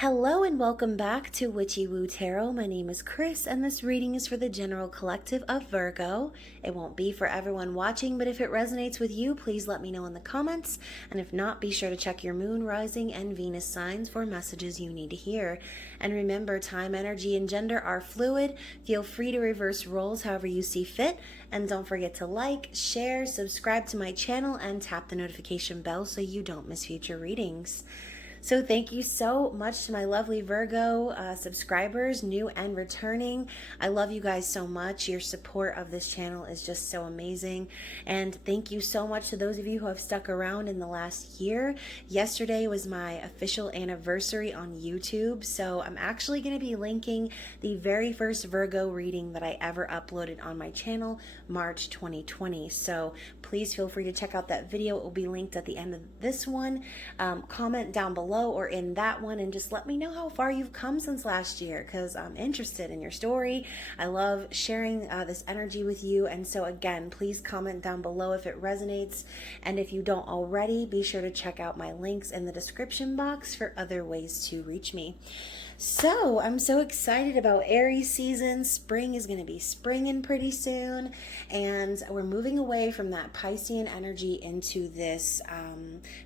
Hello and welcome back to Witchy-Woo Tarot. My name is Chris and this reading is for the general collective of Virgo. It won't be for everyone watching, but if it resonates with you, please let me know in the comments. And if not, be sure to check your moon, rising, and Venus signs for messages you need to hear. And remember, time, energy, and gender are fluid. Feel free to reverse roles however you see fit. And don't forget to like, share, subscribe to my channel, and tap the notification bell so you don't miss future readings. So thank you so much to my lovely Virgo subscribers, new and returning. I love you guys so much. Your support of this channel is just so amazing. And thank you so much to those of you who have stuck around in the last year. Yesterday was my official anniversary on YouTube. So I'm actually going to be linking the very first Virgo reading that I ever uploaded on my channel, March 2020. So please feel free to check out that video. It will be linked at the end of this one. Comment down below or in that one and just let me know how far you've come since last year, because I'm interested in your story. I love sharing this energy with you, and so again, please comment down below if it resonates, and if you don't already, be sure to check out my links in the description box for other ways to reach me. So I'm so excited about Aries season. Spring is going to be springing pretty soon, and we're moving away from that Piscean energy into this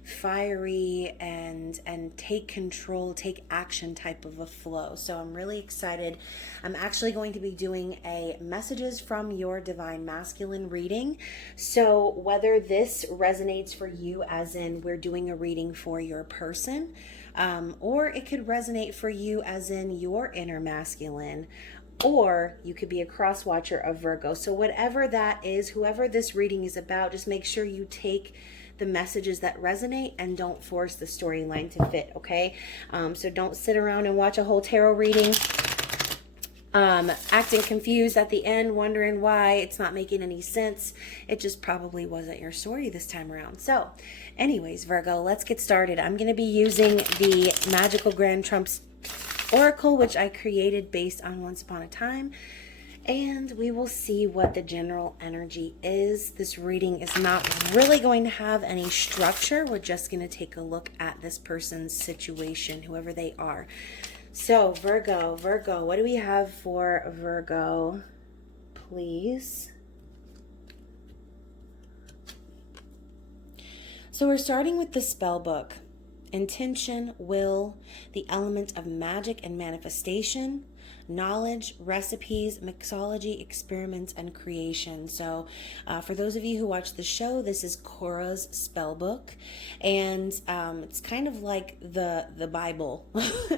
fiery and take control, take action type of a flow. So I'm really excited. I'm actually going to be doing a messages from your divine masculine reading. So whether this resonates for you, as in we're doing a reading for your person, or it could resonate for you as in your inner masculine, or you could be a cross watcher of Virgo. So whatever that is, whoever this reading is about, just make sure you take the messages that resonate and don't force the storyline to fit, okay? So don't sit around and watch a whole tarot reading acting confused at the end, wondering why it's not making any sense. It just probably wasn't your story this time around. So anyways, Virgo, let's get started. I'm going to be using the Magical Grand Trumps Oracle, which I created based on Once Upon a Time, and we will see what the general energy is. This reading is not really going to have any structure. We're just going to take a look at this person's situation, whoever they are. So Virgo, what do we have for Virgo, please? So we're starting with the spell book. Intention, will, the element of magic and manifestation, knowledge, recipes, mixology, experiments, and creation. So for those of you who watch the show, this is Cora's spell book, and it's kind of like the Bible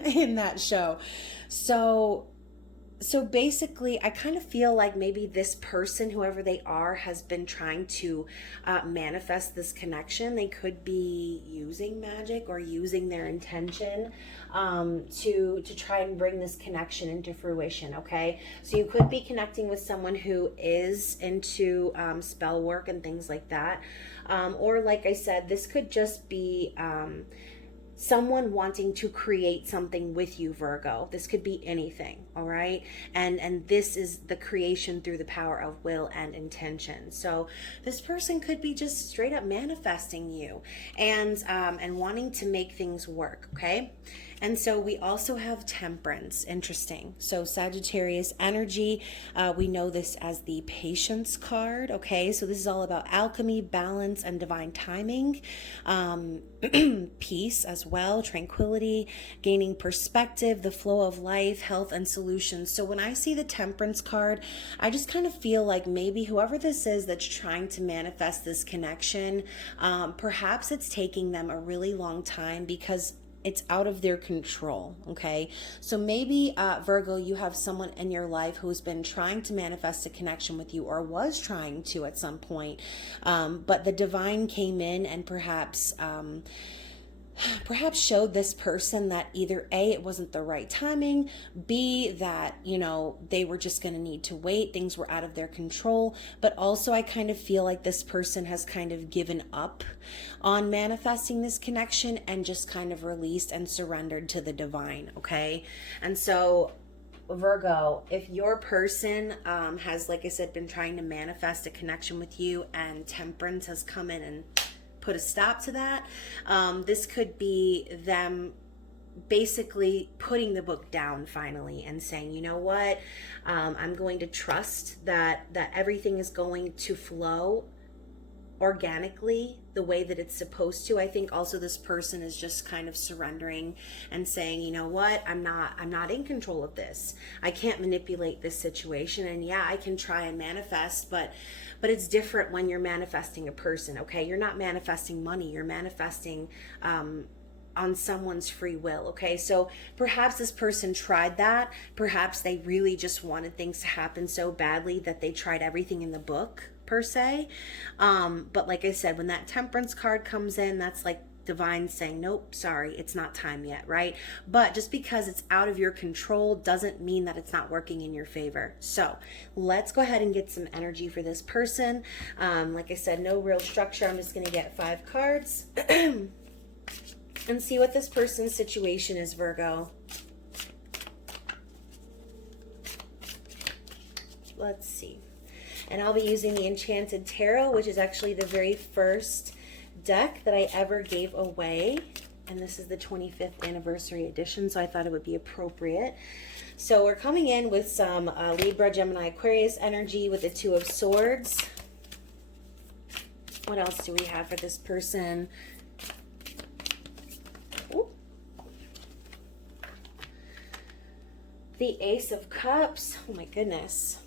in that show. So basically, I kind of feel like maybe this person, whoever they are, has been trying to manifest this connection. They could be using magic or using their intention to try and bring this connection into fruition, okay? So you could be connecting with someone who is into spell work and things like that. Or like I said, this could just be someone wanting to create something with you, Virgo. This could be anything, all right? And this is the creation through the power of will and intention. So this person could be just straight up manifesting you and wanting to make things work, okay? And so we also have Temperance. Interesting. So Sagittarius energy, we know this as the Patience card, okay? So this is all about alchemy, balance, and divine timing. Peace as well, tranquility, gaining perspective, the flow of life, health, and solutions. So when I see the Temperance card, I just kind of feel like maybe whoever this is that's trying to manifest this connection, perhaps it's taking them a really long time because it's out of their control, okay? So maybe, Virgo, you have someone in your life who's been trying to manifest a connection with you, or was trying to at some point, but the divine came in and perhaps showed this person that either A, it wasn't the right timing, B, that, you know, they were just going to need to wait, things were out of their control. But also I kind of feel like this person has kind of given up on manifesting this connection and just kind of released and surrendered to the divine, okay? And so Virgo, if your person has, like I said, been trying to manifest a connection with you and Temperance has come in and put a stop to that, this could be them basically putting the book down finally and saying, you know what, I'm going to trust that everything is going to flow organically the way that it's supposed to. I think also this person is just kind of surrendering and saying, you know what, I'm not in control of this. I can't manipulate this situation. And yeah, I can try and manifest, but it's different when you're manifesting a person. Okay, you're not manifesting money, you're manifesting on someone's free will. Okay, so perhaps this person tried that. Perhaps they really just wanted things to happen so badly that they tried everything in the book, per se. But like I said, when that Temperance card comes in, that's like divine saying, nope, sorry, it's not time yet, right? But just because it's out of your control doesn't mean that it's not working in your favor. So let's go ahead and get some energy for this person. Like I said, no real structure. I'm just going to get 5 cards and see what this person's situation is, Virgo. Let's see. And I'll be using the Enchanted Tarot, which is actually the very first deck that I ever gave away. And this is the 25th anniversary edition, so I thought it would be appropriate. So we're coming in with some Libra, Gemini, Aquarius energy with the 2 of Swords. What else do we have for this person? Ooh. The Ace of Cups. Oh my goodness.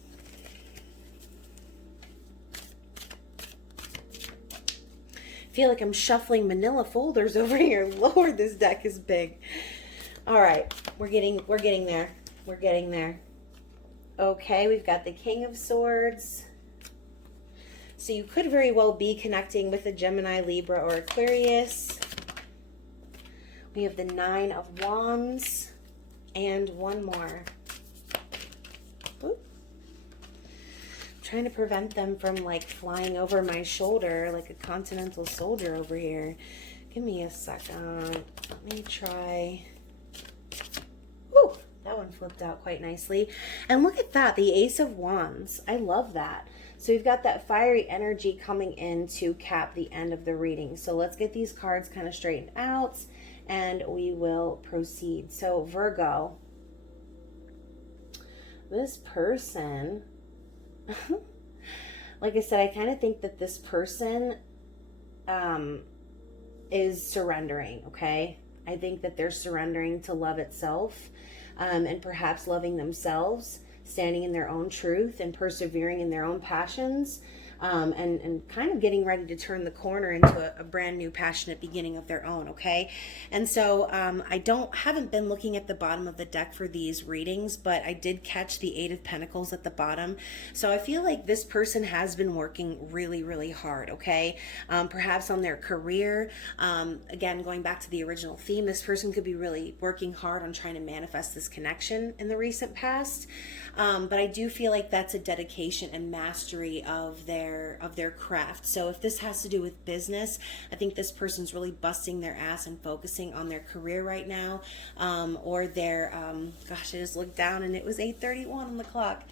Feel like I'm shuffling manila folders over here. Lord, this deck is big. All right, we're getting there. We're getting there. Okay, we've got the King of Swords. So you could very well be connecting with a Gemini, Libra, or Aquarius. We have the 9 of Wands and one more. Trying to prevent them from like flying over my shoulder like a continental soldier over here. Give me a second. Let me try. Woo, that one flipped out quite nicely. And look at that, the Ace of Wands. I love that. So we've got that fiery energy coming in to cap the end of the reading. So let's get these cards kind of straightened out and we will proceed. So Virgo, this person, like I said, I kind of think that this person is surrendering, okay? I think that they're surrendering to love itself, and perhaps loving themselves, standing in their own truth and persevering in their own passions, and kind of getting ready to turn the corner into a brand new passionate beginning of their own, okay? And so I haven't been looking at the bottom of the deck for these readings, but I did catch the 8 of Pentacles at the bottom. So I feel like this person has been working really, really hard, okay? Perhaps on their career. Again, going back to the original theme, this person could be really working hard on trying to manifest this connection in the recent past. But I do feel like that's a dedication and mastery of their craft. So if this has to do with business, I think this person's really busting their ass and focusing on their career right now, or their gosh, I just looked down and it was 8:31 on the clock.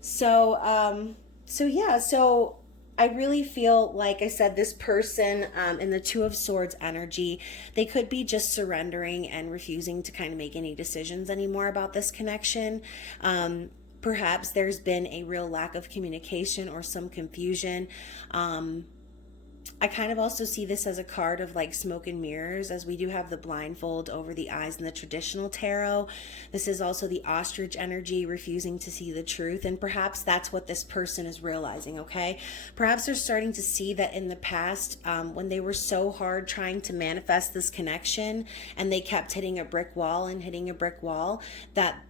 So yeah, so I really feel like I said, this person in the 2 of Swords energy, they could be just surrendering and refusing to kind of make any decisions anymore about this connection. Perhaps there's been a real lack of communication or some confusion. I kind of also see this as a card of like smoke and mirrors, as we do have the blindfold over the eyes in the traditional tarot. This is also the ostrich energy, refusing to see the truth. And perhaps that's what this person is realizing, okay? Perhaps they're starting to see that in the past, when they were so hard trying to manifest this connection and they kept hitting a brick wall and hitting a brick wall, that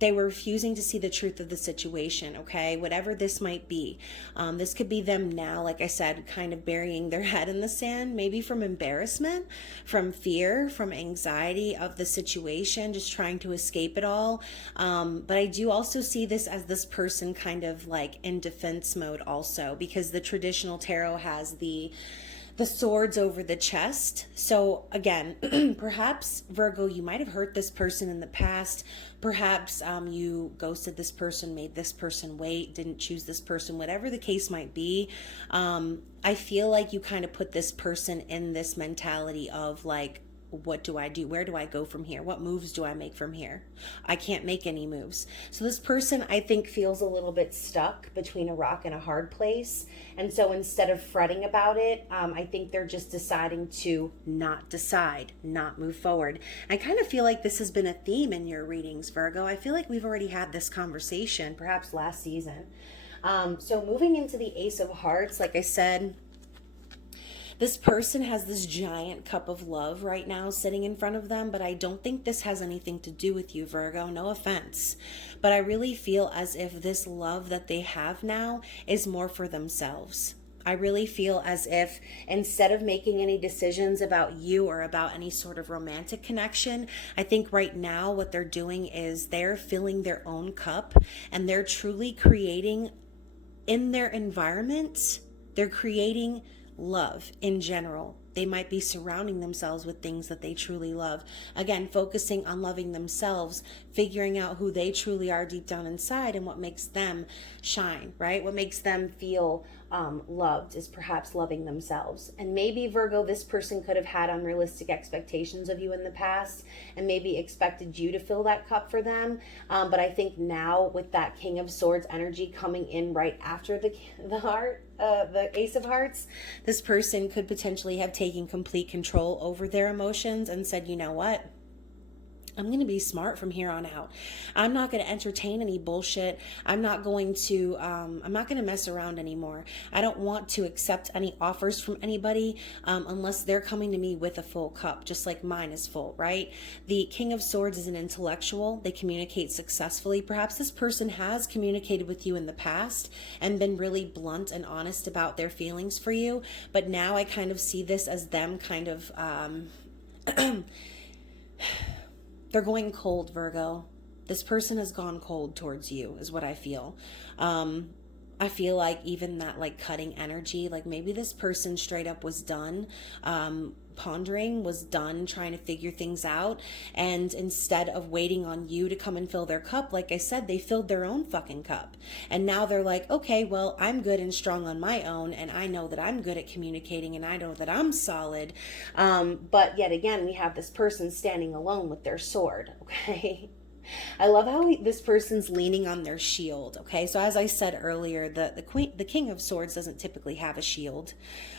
they were refusing to see the truth of the situation, okay? Whatever this might be. This could be them now, like I said, kind of burying their head in the sand, maybe from embarrassment, from fear, from anxiety of the situation, just trying to escape it all. But I do also see this as this person kind of like in defense mode also, because the traditional tarot has the swords over the chest. So again, perhaps Virgo, you might have hurt this person in the past. Perhaps you ghosted this person, made this person wait, didn't choose this person, whatever the case might be. I feel like you kind of put this person in this mentality of like, what do I do? Where do I go from here? What moves do I make from here? I can't make any moves. So this person, I think, feels a little bit stuck between a rock and a hard place. And so instead of fretting about it, I think they're just deciding to not decide, not move forward. I kind of feel like this has been a theme in your readings, Virgo. I feel like we've already had this conversation, perhaps last season. So moving into the Ace of Hearts, like I said, this person has this giant cup of love right now sitting in front of them, but I don't think this has anything to do with you, Virgo. No offense. But I really feel as if this love that they have now is more for themselves. I really feel as if instead of making any decisions about you or about any sort of romantic connection, I think right now what they're doing is they're filling their own cup and they're truly creating in their environment, they're creating love in general. They might be surrounding themselves with things that they truly love. Again, focusing on loving themselves, figuring out who they truly are deep down inside and what makes them shine, right? What makes them feel loved is perhaps loving themselves. And maybe, Virgo, this person could have had unrealistic expectations of you in the past and maybe expected you to fill that cup for them. But I think now with that King of Swords energy coming in right after the Ace of Hearts, this person could potentially have taken complete control over their emotions and said, you know what? I'm going to be smart from here on out. I'm not going to entertain any bullshit. I'm not going to mess around anymore. I don't want to accept any offers from anybody unless they're coming to me with a full cup, just like mine is full, right? The King of Swords is an intellectual. They communicate successfully. Perhaps this person has communicated with you in the past and been really blunt and honest about their feelings for you. But now I kind of see this as them kind of... they're going cold, Virgo. This person has gone cold towards you is what I feel. I feel like even that like cutting energy, like maybe this person straight up was done pondering, was done trying to figure things out. And instead of waiting on you to come and fill their cup, like I said, they filled their own fucking cup. And now they're like, okay, well, I'm good and strong on my own. And I know that I'm good at communicating and I know that I'm solid. But yet again, we have this person standing alone with their sword. Okay. I love how this person's leaning on their shield. Okay, so as I said earlier, the King of Swords doesn't typically have a shield,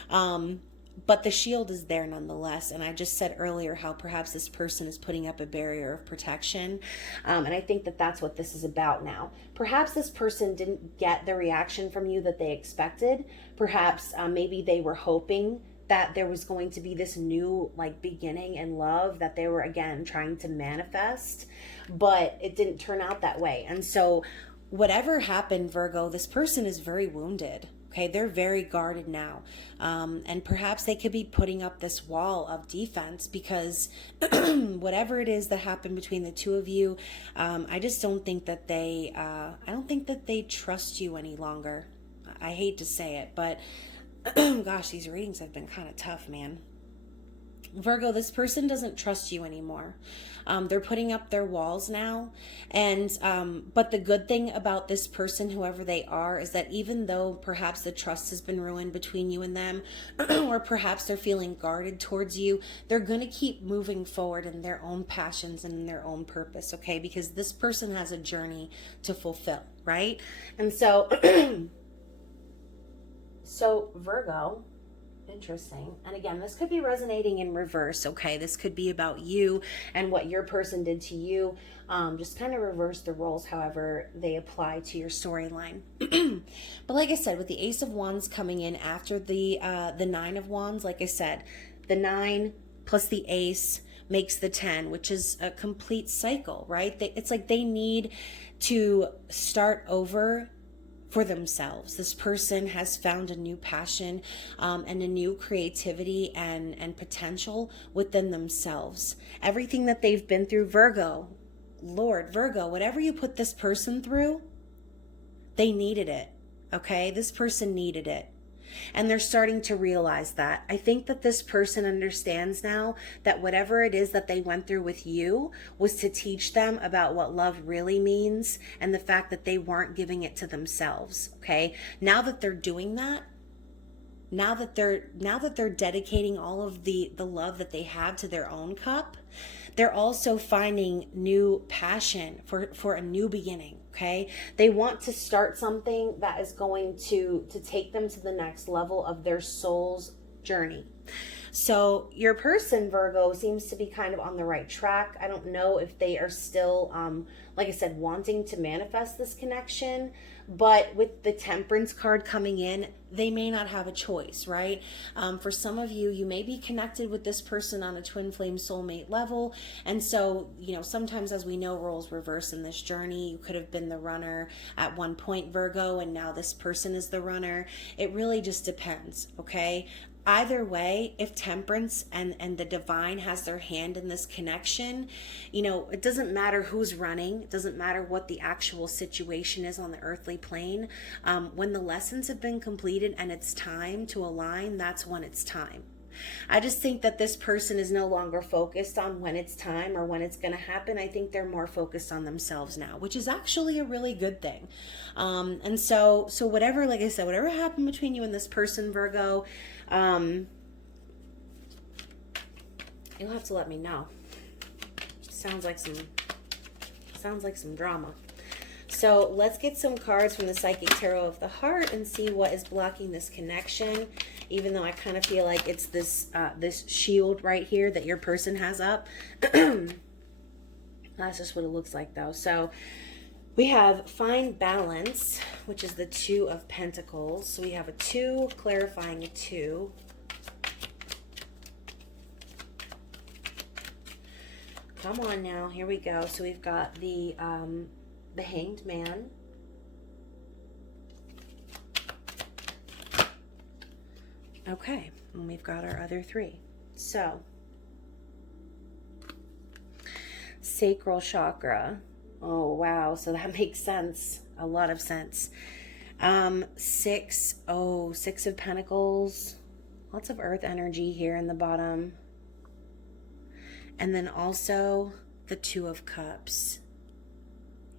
but the shield is there nonetheless. And I just said earlier how perhaps this person is putting up a barrier of protection, and I think that that's what this is about now. Perhaps this person didn't get the reaction from you that they expected. Perhaps maybe they were hoping that there was going to be this new like beginning in love that they were again trying to manifest, but it didn't turn out that way. And so whatever happened, Virgo, this person is very wounded. Okay, they're very guarded now. And perhaps they could be putting up this wall of defense because whatever it is that happened between the two of you, I just don't think that they trust you any longer. I hate to say it, but gosh, these readings have been kind of tough, man. Virgo, this person doesn't trust you anymore. They're putting up their walls now. And, but the good thing about this person, whoever they are, is that even though perhaps the trust has been ruined between you and them, or perhaps they're feeling guarded towards you, they're going to keep moving forward in their own passions and in their own purpose, okay? Because this person has a journey to fulfill, right? And so... So Virgo, interesting. And again, this could be resonating in reverse, okay? This could be about you and what your person did to you. Just kind of reverse the roles however they apply to your storyline. But like I said, with the Ace of Wands coming in after the Nine of Wands, like I said, the 9 plus the Ace makes the 10, which is a complete cycle, right? It's like they need to start over for themselves. This person has found a new passion and a new creativity and potential within themselves. Everything that they've been through, Virgo, Lord, Virgo, whatever you put this person through, they needed it, okay? This person needed it. And they're starting to realize that. I think that this person understands now that whatever it is that they went through with you was to teach them about what love really means and the fact that they weren't giving it to themselves, okay? Now that they're doing that, now that they're dedicating all of the love that they have to their own cup, they're also finding new passion for a new beginning. Okay, they want to start something that is going to take them to the next level of their soul's journey. So your person, Virgo, seems to be kind of on the right track. I don't know if they are still, like I said, wanting to manifest this connection, but with the Temperance card coming in, they may not have a choice, right? For some of you, you may be connected with this person on a twin flame soulmate level. And so, sometimes, as we know, roles reverse in this journey. You could have been the runner at one point, Virgo, and now this person is the runner. It really just depends, okay? Either way, if Temperance and the divine has their hand in this connection, it doesn't matter who's running. It doesn't matter what the actual situation is on the earthly plane. When the lessons have been completed and it's time to align, that's when it's time. I just think that this person is no longer focused on when it's time or when it's going to happen. I think they're more focused on themselves now, which is actually a really good thing. And so whatever, like I said, whatever happened between you and this person, Virgo, you'll have to let me know. Sounds like some drama. So let's get some cards from the Psychic Tarot of the Heart and see what is blocking this connection. Even though I kind of feel like it's this shield right here that your person has up. That's just what it looks like, though. So we have Find Balance, which is the Two of Pentacles. So we have a 2, clarifying a 2. Come on now, here we go. So we've got the Hanged Man. Okay, and we've got our other 3. So, Sacral Chakra. Oh, wow. So that makes sense. A lot of sense. 6 of Pentacles. Lots of earth energy here in the bottom. And then also the 2 of Cups.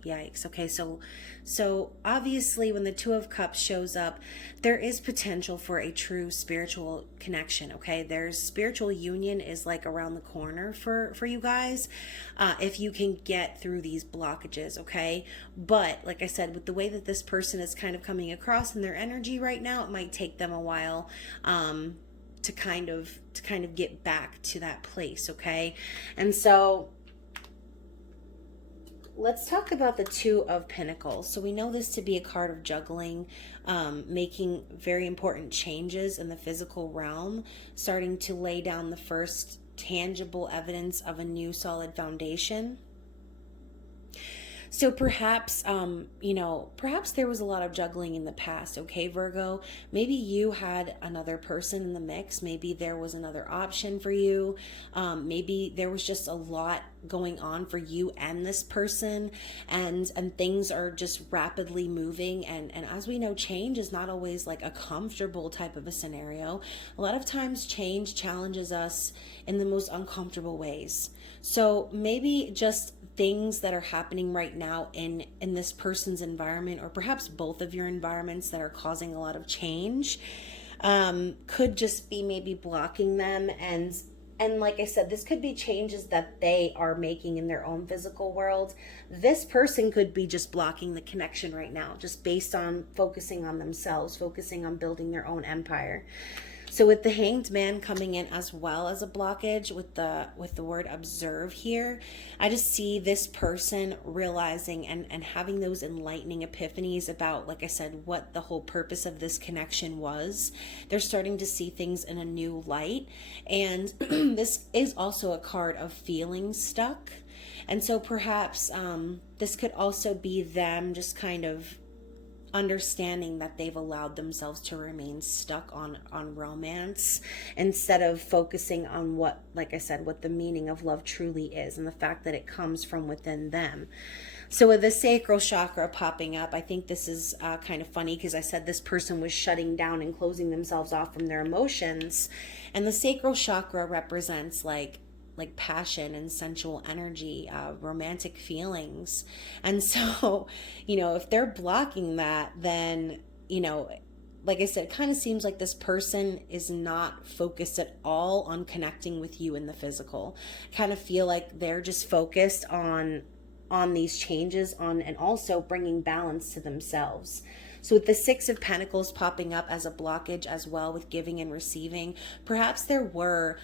Yikes. Okay, so obviously when the 2 of Cups shows up, there is potential for a true spiritual connection, okay? There's spiritual union is like around the corner for you guys, if you can get through these blockages, okay? But like I said, with the way that this person is kind of coming across in their energy right now, it might take them a while to kind of get back to that place, okay? And so let's talk about the 2 of Pentacles. So we know this to be a card of juggling, making very important changes in the physical realm, starting to lay down the first tangible evidence of a new solid foundation. So perhaps, perhaps there was a lot of juggling in the past, okay, Virgo? Maybe you had another person in the mix. Maybe there was another option for you. Maybe there was just a lot going on for you and this person, and things are just rapidly moving. And as we know, change is not always like a comfortable type of a scenario. A lot of times change challenges us in the most uncomfortable ways. So maybe just things that are happening right now in this person's environment, or perhaps both of your environments that are causing a lot of change, could just be maybe blocking them. And like I said, this could be changes that they are making in their own physical world. This person could be just blocking the connection right now, just based on focusing on themselves, focusing on building their own empire. So with the Hanged Man coming in as well as a blockage with the word observe here, I just see this person realizing and having those enlightening epiphanies about, like I said, what the whole purpose of this connection was. They're starting to see things in a new light. And this is also a card of feeling stuck. And so perhaps this could also be them just kind of understanding that they've allowed themselves to remain stuck on romance instead of focusing on what, like I said, what the meaning of love truly is and the fact that it comes from within them. So with the Sacral Chakra popping up, I think this is kind of funny because I said this person was shutting down and closing themselves off from their emotions, and the Sacral Chakra represents like passion and sensual energy, romantic feelings. And so, if they're blocking that, then, like I said, it kind of seems like this person is not focused at all on connecting with you in the physical. I kind of feel like they're just focused on these changes, on, and also bringing balance to themselves. So with the Six of Pentacles popping up as a blockage as well with giving and receiving, perhaps there were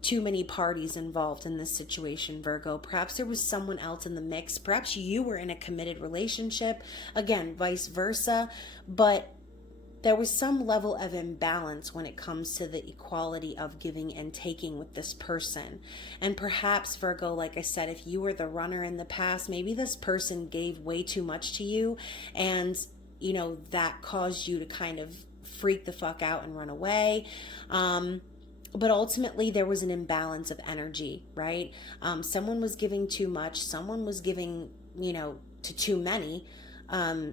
too many parties involved in this situation, Virgo. Perhaps there was someone else in the mix. Perhaps you were in a committed relationship. Again, vice versa. But there was some level of imbalance when it comes to the equality of giving and taking with this person. And perhaps, Virgo, like I said, if you were the runner in the past, maybe this person gave way too much to you, and, you know, that caused you to kind of freak the fuck out and run away. But ultimately, there was an imbalance of energy, right? Someone was giving too much. Someone was giving, you know, to too many.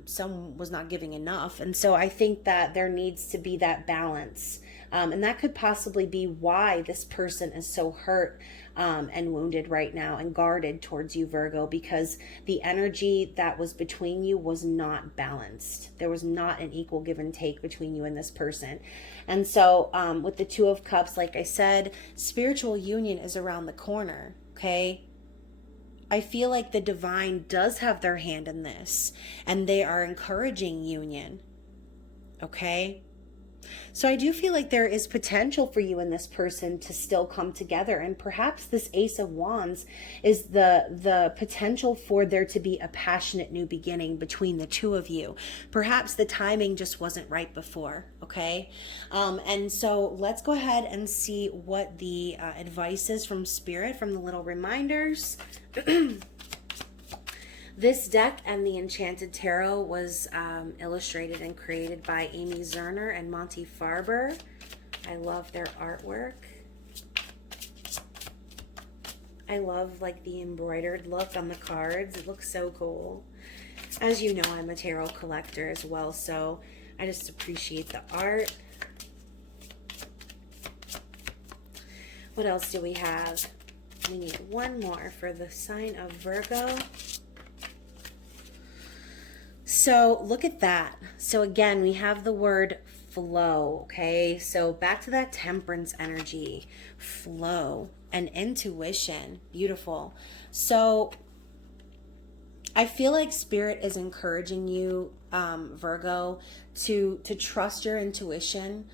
Some was not giving enough. And so I think that there needs to be that balance. And that could possibly be why this person is so hurt and wounded right now and guarded towards you, Virgo, because the energy that was between you was not balanced. There was not an equal give and take between you and this person. And so with the Two of Cups, like I said, spiritual union is around the corner, okay? I feel like the divine does have their hand in this, and they are encouraging union, okay? So I do feel like there is potential for you and this person to still come together, and perhaps this Ace of Wands is the potential for there to be a passionate new beginning between the two of you. Perhaps the timing just wasn't right before, okay? And so let's go ahead and see what the advice is from Spirit, from the little reminders. This deck and the Enchanted Tarot was illustrated and created by Amy Zerner and Monty Farber. I love their artwork. I love like the embroidered look on the cards. It looks so cool. As you know, I'm a tarot collector as well, so I just appreciate the art. What else do we have? We need one more for the sign of Virgo. So look at that. So again, we have the word flow, okay? So back to that Temperance energy, flow and intuition. Beautiful. So I feel like Spirit is encouraging you, Virgo, to trust your intuition,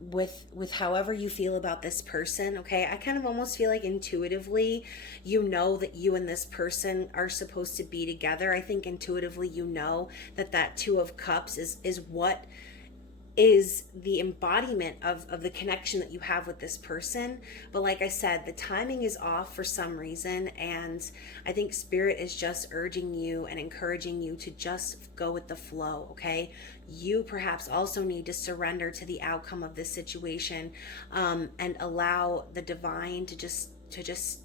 with however you feel about this person, okay? I kind of almost feel like intuitively you know that you and this person are supposed to be together. I think intuitively you know that that Two of Cups is what is the embodiment of the connection that you have with this person. But like I said, the timing is off for some reason, and I think Spirit is just urging you and encouraging you to just go with the flow, okay? You perhaps also need to surrender to the outcome of this situation, and allow the divine to just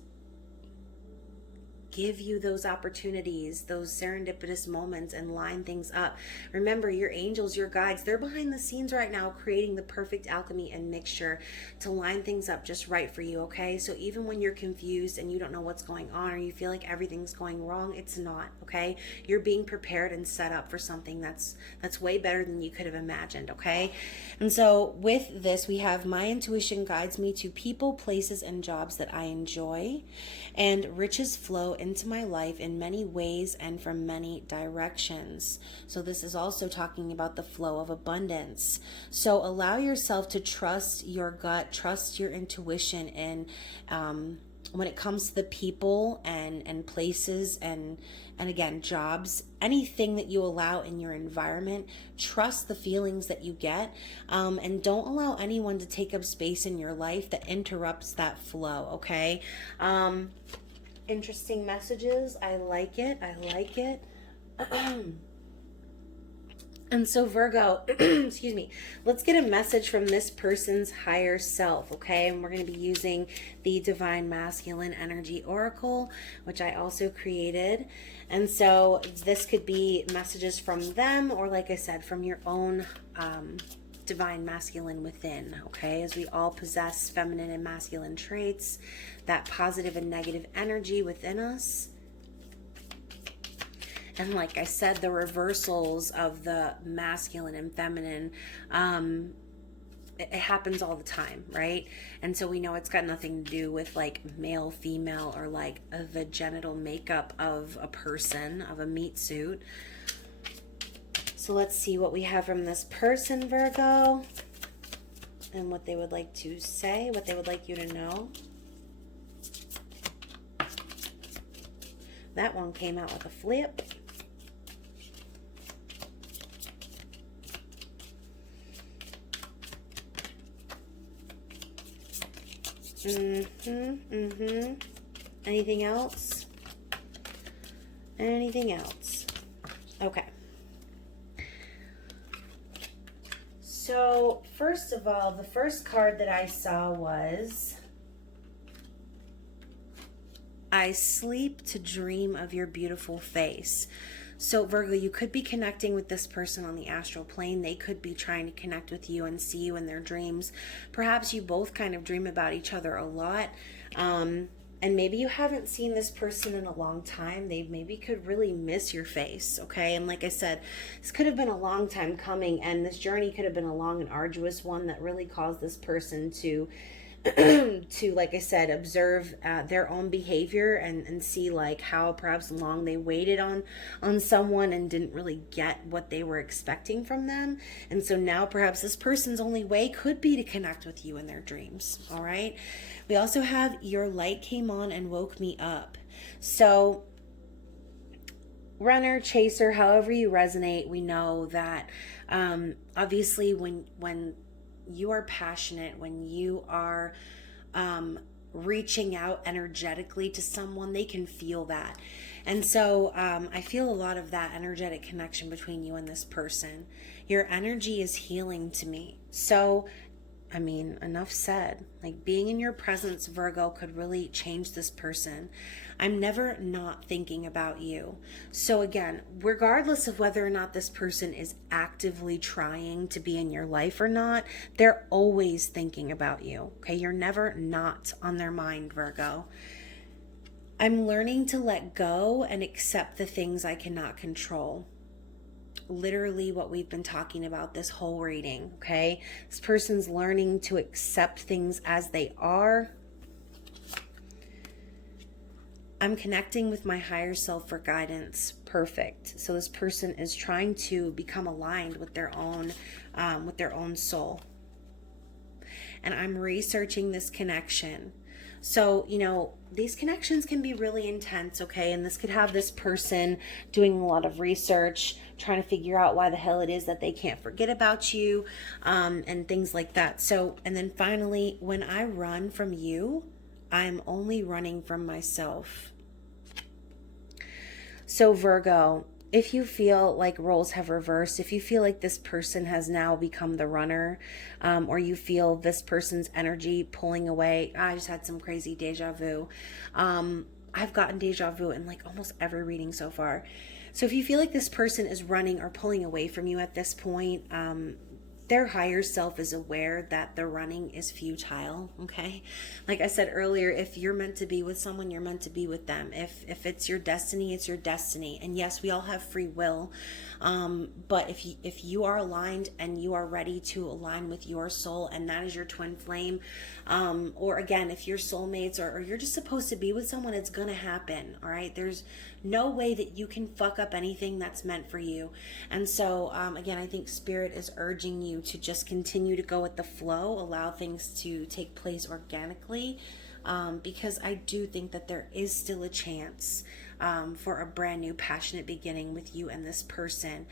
give you those opportunities, those serendipitous moments, and line things up. Remember, your angels, your guides, they're behind the scenes right now creating the perfect alchemy and mixture to line things up just right for you, okay? So even when you're confused and you don't know what's going on, or you feel like everything's going wrong, it's not, okay? You're being prepared and set up for something that's way better than you could have imagined, okay? And so with this, we have my intuition guides me to people, places, and jobs that I enjoy, and riches flow into my life in many ways and from many directions. So this is also talking about the flow of abundance. So allow yourself to trust your gut, trust your intuition, and when it comes to the people and places and again, jobs, anything that you allow in your environment, trust the feelings that you get, and don't allow anyone to take up space in your life that interrupts that flow, okay? Interesting messages. I like it. I like it. And so Virgo, excuse me, let's get a message from this person's higher self, okay? And we're going to be using the Divine Masculine Energy Oracle, which I also created. And so this could be messages from them, or like I said, from your own divine masculine within, okay? As we all possess feminine and masculine traits, that positive and negative energy within us. And like I said, the reversals of the masculine and feminine, it happens all the time, right? And so we know it's got nothing to do with like male, female, or like the genital makeup of a person, of a meat suit. So let's see what we have from this person, Virgo, and what they would like to say, what they would like you to know. That one came out with a flip. Anything else? Anything else? Okay. So, first of all, the first card that I saw was, I sleep to dream of your beautiful face. So Virgo, you could be connecting with this person on the astral plane. They could be trying to connect with you and see you in their dreams. Perhaps you both kind of dream about each other a lot. And maybe you haven't seen this person in a long time. They maybe could really miss your face, okay? And like I said, this could have been a long time coming, and this journey could have been a long and arduous one that really caused this person to like I said, observe their own behavior and see like how perhaps long they waited on someone and didn't really get what they were expecting from them. And so now perhaps this person's only way could be to connect with you in their dreams. All right. We also have your light came on and woke me up. So runner, chaser, however you resonate, we know that obviously when you are passionate, when you are reaching out energetically to someone, they can feel that. And so I feel a lot of that energetic connection between you and this person. Your energy is healing to me. So, I mean, enough said. Like, being in your presence, Virgo, could really change this person. I'm never not thinking about you. So again, regardless of whether or not this person is actively trying to be in your life or not, they're always thinking about you. Okay, you're never not on their mind, Virgo. I'm learning to let go and accept the things I cannot control. Literally what we've been talking about this whole reading, okay? This person's learning to accept things as they are. I'm connecting with my higher self for guidance. Perfect. So this person is trying to become aligned with their own soul. And I'm researching this connection. So, you know, these connections can be really intense, okay? And this could have this person doing a lot of research, trying to figure out why the hell it is that they can't forget about you, and things like that. So, and then finally, when I run from you, I'm only running from myself. So Virgo, if you feel like roles have reversed, if you feel like this person has now become the runner, or you feel this person's energy pulling away, I just had some crazy deja vu. I've gotten deja vu in like almost every reading so far. So if you feel like this person is running or pulling away from you at this point, their higher self is aware that the running is futile, okay? Like I said earlier, if you're meant to be with someone, you're meant to be with them. If it's your destiny, it's your destiny. And yes, we all have free will, but if you are aligned and you are ready to align with your soul, and that is your twin flame, or again, if you're soulmates or you're just supposed to be with someone, it's gonna happen, all right? There's no way that you can fuck up anything that's meant for you. And so, again, I think Spirit is urging you to just continue to go with the flow, allow things to take place organically, because I do think that there is still a chance for a brand new passionate beginning with you and this person.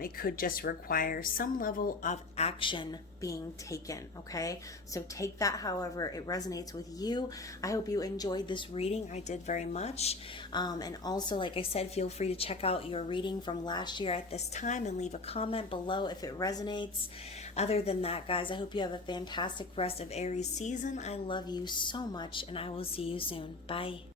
It could just require some level of action being taken, okay? So take that however it resonates with you. I hope you enjoyed this reading. I did very much. And also, like I said, feel free to check out your reading from last year at this time and leave a comment below if it resonates. Other than that, guys, I hope you have a fantastic rest of Aries season. I love you so much, and I will see you soon. Bye.